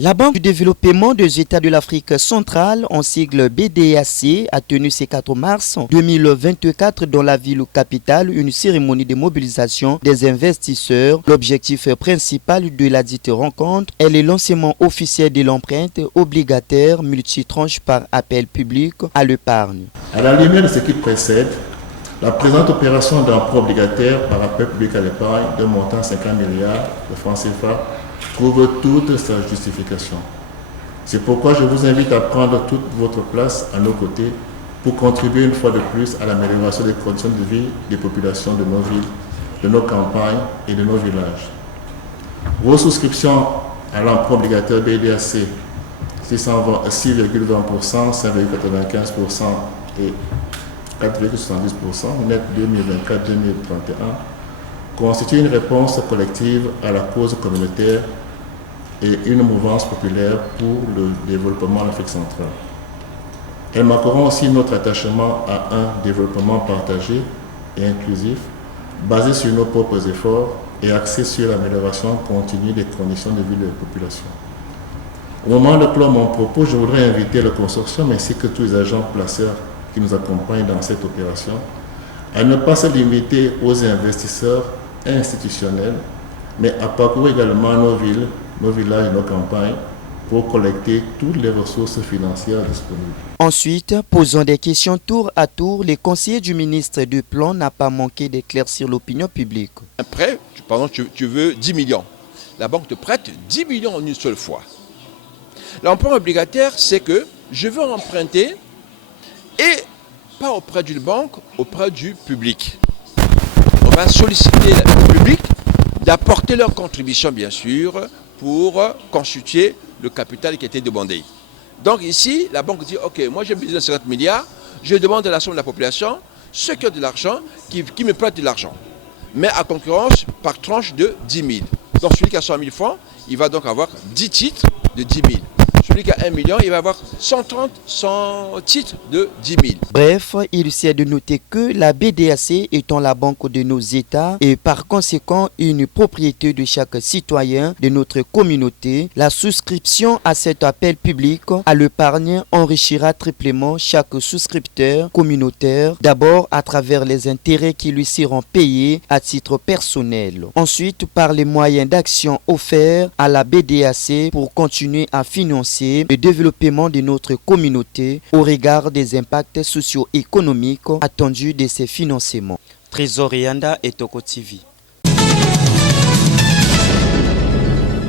La Banque du développement des États de l'Afrique centrale, en sigle BDAC, a tenu ce 4 mars 2024 dans la ville capitale une cérémonie de mobilisation des investisseurs. L'objectif principal de la dite rencontre est le lancement officiel de l'empreinte obligataire multitranche par appel public à l'épargne. À la lumière de ce qui précède, la présente opération d'emprunt obligataire par appel public à l'épargne d'un montant 50 milliards de francs CFA trouve toute sa justification. C'est pourquoi je vous invite à prendre toute votre place à nos côtés pour contribuer une fois de plus à l'amélioration des conditions de vie des populations de nos villes, de nos campagnes et de nos villages. Vos souscriptions à l'emprunt obligataire BDAC 6,20%, 5,95% et 4,70% net 2024-2031 constitue une réponse collective à la cause communautaire et une mouvance populaire pour le développement de l'Afrique centrale. Elles marqueront aussi notre attachement à un développement partagé et inclusif, basé sur nos propres efforts et axé sur l'amélioration continue des conditions de vie des populations. Au moment de clore mon propos, je voudrais inviter le consortium ainsi que tous les agents placeurs qui nous accompagnent dans cette opération à ne pas se limiter aux investisseurs institutionnels, mais à parcourir également nos villes, nos villages et nos campagnes pour collecter toutes les ressources financières disponibles. Ensuite, posant des questions tour à tour, les conseillers du ministre du Plan n'a pas manqué d'éclaircir l'opinion publique. Un prêt, par exemple, tu veux 10 millions. La banque te prête 10 millions en une seule fois. L'emprunt obligataire, c'est que je veux emprunter et pas auprès d'une banque, auprès du public. On va solliciter le public d'apporter leur contribution, bien sûr, pour constituer le capital qui a été demandé. Donc ici, la banque dit, ok, moi j'ai besoin de 50 milliards, je demande à la somme de la population, ceux qui ont de l'argent, qui me prêtent de l'argent. Mais à concurrence, par tranche de 10 000. Donc celui qui a 100 000 francs, il va donc avoir 10 titres de 10 000. Celui qui a 1 million, il va avoir 100 titres de 10 000. Bref, il s'est de noter que la BDAC étant la banque de nos États et par conséquent une propriété de chaque citoyen de notre communauté, la souscription à cet appel public à l'épargne enrichira triplement chaque souscripteur communautaire, d'abord à travers les intérêts qui lui seront payés à titre personnel. Ensuite, par les moyens d'action offerts à la BDAC pour continuer à financer le développement de notre communauté au regard des impacts socio-économiques attendus de ces financements. Trésor Yanda et Toko TV.